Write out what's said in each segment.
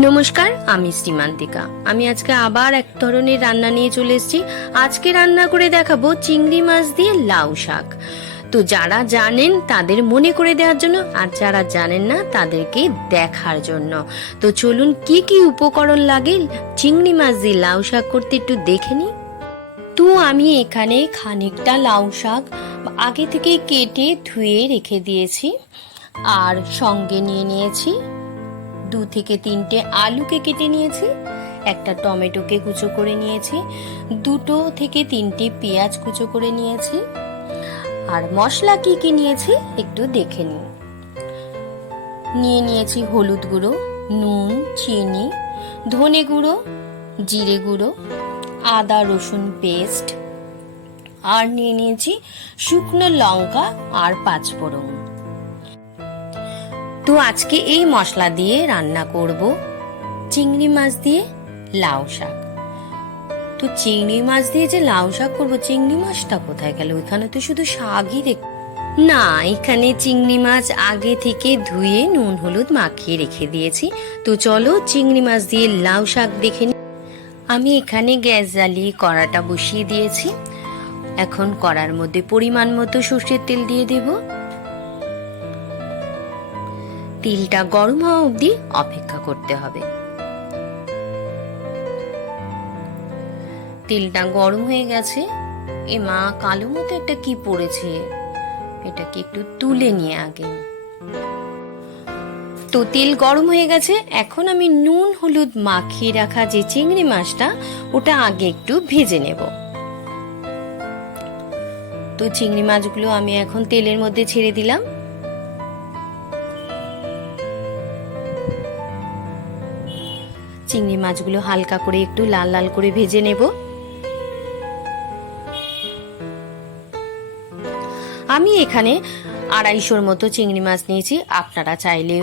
নমস্কার, আমি শ্রীমান্তিকা। আমি আজকে আবার এক ধরনের রান্না নিয়ে চলে এসেছি। আজকে রান্না করে দেখাবো চিংড়ি মাছ দিয়ে লাউ শাক। তো যারা জানেন তাদের মনে করে দেওয়ার জন্য, আর যারা জানেন না তাদেরকে দেখার জন্য। তো চলুন কি কি উপকরণ লাগে চিংড়ি মাছ দিয়ে লাউ শাক করতে একটু দেখে নিই। তো আমি এখানে খানিকটা লাউ শাক আগে থেকে কেটে ধুয়ে রেখে দিয়েছি, আর সঙ্গে নিয়ে নিয়েছি 2 থেকে 3টে আলুকে কেটে নিয়েছি, একটা টমেটোকে কুচো করে নিয়েছি, 2 থেকে 3টে পেঁয়াজ কুচো করে নিয়েছি। আর মশলা কি কি নিয়েছি একটু দেখে নিন। নিয়ে নিয়েছি হলুদ গুঁড়ো, নুন, চিনি, ধনে গুঁড়ো, জিরে গুঁড়ো, আদা রসুন পেস্ট, আর নিয়ে নিয়েছি শুকনো লঙ্কা আর 5 ফোড়ন। তো আজকে এই মশলা দিয়ে রান্না করব চিংড়ি মাছ দিয়ে লাউ শাক। তো চিংড়ি মাছ দিয়ে যে লাউ শাক করবো, চিংড়ি মাছটা কোথায় গেল? এখানে তো শুধু শাকই না, এখানে চিংড়ি মাছ আগে থেকে ধুয়ে নুন হলুদ মাখিয়ে রেখে দিয়েছি। তো চলো চিংড়ি মাছ দিয়ে লাউ শাক দেখে নিই। আমি এখানে গ্যাস জ্বালিয়ে কড়াটা বসিয়ে দিয়েছি। এখন কড়ার মধ্যে পরিমাণ মতো সর্ষের তেল দিয়ে দেবো। তেলটা গরম হওয়া অবধি অপেক্ষা করতে হবে। তেলটা গরম হয়ে গেছে। এ মা, কালো মতো একটা কি পড়েছে, এটাকে একটু তুলে নিয়ে আগে। তো তেল গরম হয়ে গেছে। এখন আমি নুন হলুদ মাখিয়ে রাখা যে চিংড়ি মাছটা, ওটা আগে একটু ভেজে নেব। তো চিংড়ি মাছগুলো আমি এখন তেলের মধ্যে ছেড়ে দিলাম। চিংড়ি মাছগুলো হালকা করে একটু লাল লাল করে ভেজে নেব। আমি এখানে 250 মতো চিংড়ি মাছ নিয়েছি। আপনারা চাইলে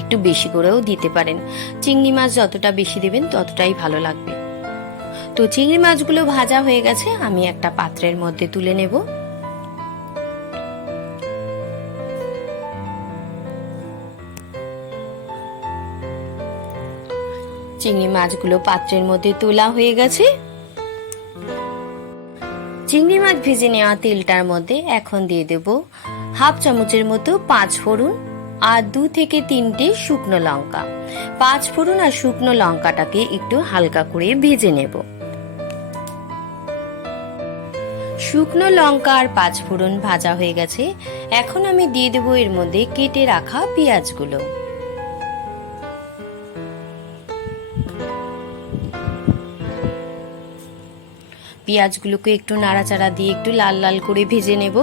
একটু বেশি করেও দিতে পারেন। চিংড়ি মাছ যতটা বেশি দেবেন ততটাই ভালো লাগবে। তো চিংড়ি মাছগুলো ভাজা হয়ে গেছে, আমি একটা পাত্রের মধ্যে তুলে নেব। চিংড়ি মাছগুলো পাত্রের মধ্যে তোলা হয়ে গেছে। চিংড়ি মাছ ভেজে নেওয়া তেলটার মধ্যে এখন দিয়ে দেব 1/2 চামচের মতো 5 ফোড়ন আর 2 থেকে 3টে শুকনো লঙ্কা। 5 ফোড়ন আর শুকনো লঙ্কাটাকে একটু হালকা করে ভেজে নেব। শুকনো লঙ্কা আর 5 ফোড়ন ভাজা হয়ে গেছে। এখন আমি দিয়ে দেব এর মধ্যে কেটে রাখা পেঁয়াজগুলো। পেঁয়াজগুলোকে একটু নাড়াচাড়া দিয়ে একটু লাল লাল করে ভেজে নেব।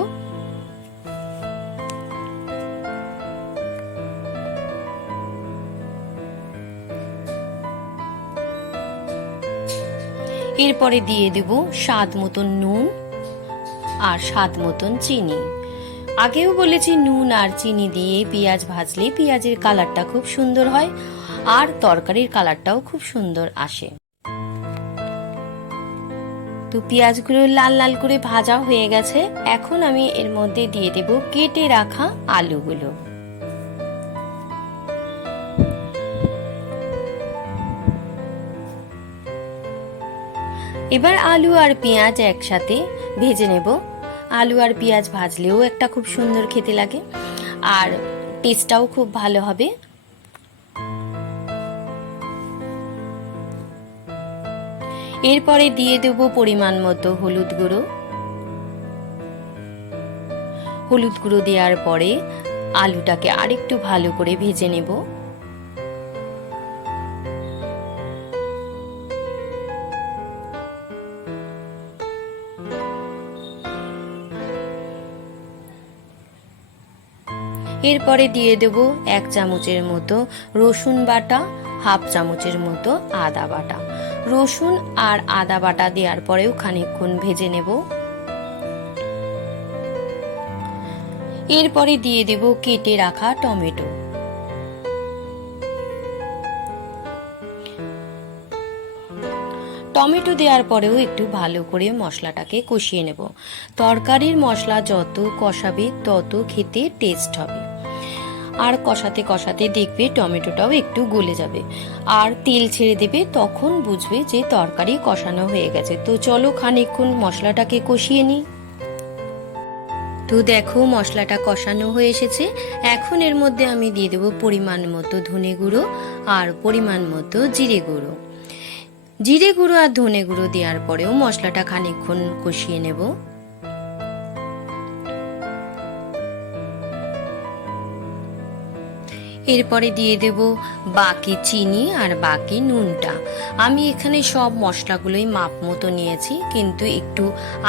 এরপরে দিয়ে দেব স্বাদ মতন নুন আর স্বাদ মতন চিনি। আগেও বলেছি, নুন আর চিনি দিয়ে পেঁয়াজ ভাজলে পেঁয়াজের কালারটা খুব সুন্দর হয়, আর তরকারির কালারটাও খুব সুন্দর আসে। তো পেঁয়াজগুলো লাল লাল করে ভাজা হয়ে গেছে। এখন আমি এর মধ্যে দিয়ে দেব কেটে রাখা আলুগুলো। এবার আলু আর পেঁয়াজ একসাথে ভেজে নেব। আলু আর পেঁয়াজ ভাজলেও একটা খুব সুন্দর খেতে লাগে, আর টেস্টটাও খুব ভালো হবে। এরপরে দিয়ে দেব পরিমাণ মতো হলুদ গুঁড়ো। হলুদ গুঁড়ো দেওয়ার পরে আলুটাকে আরেকটু ভালো করে ভেজে নেব। এরপরে দিয়ে দেব 1 চামচের মতো রসুন বাটা, 1/2 চামচের মতো আদা বাটা। রসুন আর আদা বাটা দেওয়ার পরেও খানিকক্ষণ ভেজে নেব। এরপরে দিয়ে দেব কেটে রাখা টমেটো। টমেটো দেওয়ার পরেও একটু ভালো করে মশলাটাকে কষিয়ে নেব। তরকারির মশলা যত কষাবে তত খেতে টেস্ট হবে। আর কষাতে কষাতে দেখবে টমেটোটাও একটু গলে যাবে আর তেল ছেড়ে দেবে, তখন বুঝবে যে তরকারি কষানো হয়ে গেছে। তো চলো খানিকক্ষণ মশলাটাকে কষিয়ে নিই। তো দেখো মশলাটা কষানো হয়ে এসেছে। এখন এর মধ্যে আমি দিয়ে দেবো পরিমাণ মতো ধনে গুঁড়ো আর পরিমাণ মতো জিরে গুঁড়ো। জিরে গুঁড়ো আর ধনে গুঁড়ো দেওয়ার পরেও মশলাটা খানিকক্ষণ কষিয়ে নেব। এরপরে দিয়ে দেব বাকি চিনি আর বাকি নুনটা। আমি এখানে সব মশলাগুলোই মাপ মতো নিয়েছি, কিন্তু একটু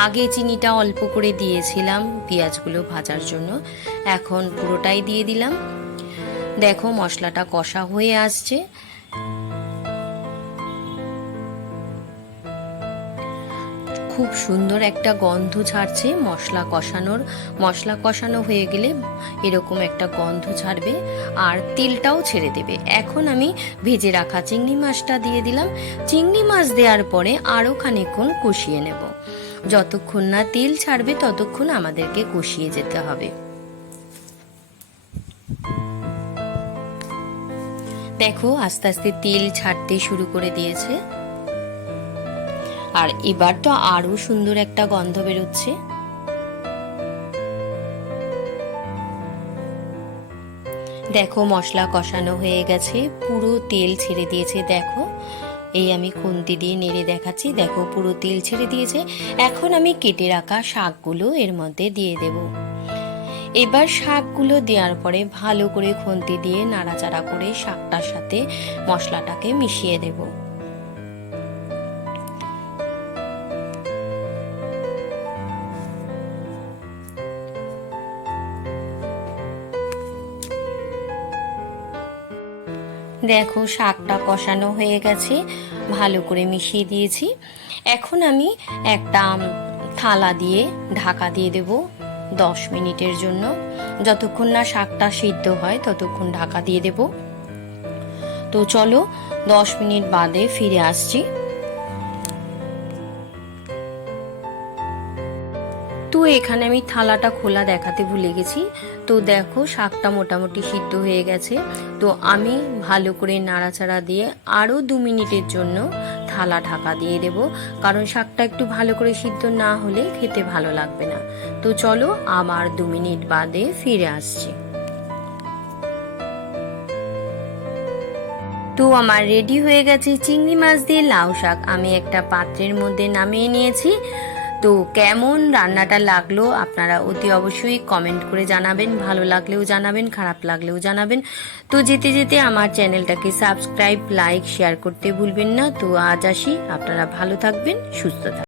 আগে চিনিটা অল্প করে দিয়েছিলাম পেঁয়াজগুলো ভাজার জন্য। এখন পুরোটাই দিয়ে দিলাম। দেখো মশলাটা কষা হয়ে আসছে। খুব সুন্দর একটা গন্ধ ছাড়ছে মশলা কষানো হয়ে গেলে এরকম একটা গন্ধ ছাড়বে আর তেলটাও ছেড়ে দেবে। এখন আমি ভেজে রাখা চিংড়ি মাছটা দিয়ে দিলাম। চিংড়ি মাছ দেওয়ার পরে আরো খানিকক্ষণ কষিয়ে নেব। যতক্ষণ না তেল ছাড়বে ততক্ষণ আমাদেরকে কষিয়ে যেতে হবে। দেখো আস্তে আস্তে তেল ছাড়তে শুরু করে দিয়েছে আর এবার তো আরো সুন্দর একটা গন্ধ বেরোচ্ছে। দেখো মশলা কষানো হয়ে গেছে, পুরো তেল ছেড়ে দিয়েছে। দেখো এই আমি খুন্তি দিয়ে নেড়ে দেখাচ্ছি, দেখো পুরো তেল ছেড়ে দিয়েছে। এখন আমি কেটে রাখা শাকগুলো এর মধ্যে দিয়ে দেব। এবার শাকগুলো দেওয়ার পরে ভালো করে খুন্তি দিয়ে নাড়াচাড়া করে শাকটার সাথে মশলাটাকে মিশিয়ে দেব। দেখো শাকটা কষানো হয়ে গেছে, ভালো করে মিশিয়ে দিয়েছি। এখন আমি একটা থালা দিয়ে ঢাকা দিয়ে দেব 10 মিনিটের জন্য। যতক্ষণ না শাকটা সিদ্ধ হয় ততক্ষণ ঢাকা দিয়ে দেব। তো চলো 10 মিনিট বাদে ফিরে আসছি। তো এখানে আমি থালাটা খোলা দেখাতে ভুলে গেছি। তো দেখো শাকটা মোটামুটি সিদ্ধ হয়ে গেছে। তো আমি ভালো করে নাড়াচাড়া দিয়ে আরও 2 মিনিটের জন্য থালা ঢাকা দিয়ে দেব, কারণ শাকটা একটু ভালো করে সিদ্ধ না হলে খেতে ভালো লাগবে না। তো চলো আবার 2 মিনিট বাদে ফিরে আসছি। তো আমার রেডি হয়ে গেছে চিংড়ি মাছ দিয়ে লাউ শাক। আমি একটা পাত্রের মধ্যে নামিয়ে নিয়েছি। তো কেমন রান্নাটা লাগলো আপনারা অতি অবশ্যই কমেন্ট করে জানাবেন, ভালো লাগলেও জানাবেন, খারাপ লাগলেও জানাবেন। তো যেতে যেতে আমার চ্যানেলটাকে সাবস্ক্রাইব, লাইক, শেয়ার করতে ভুলবেন না। তো আজ আসি, আপনারা ভালো থাকবেন, সুস্থ থাকবেন।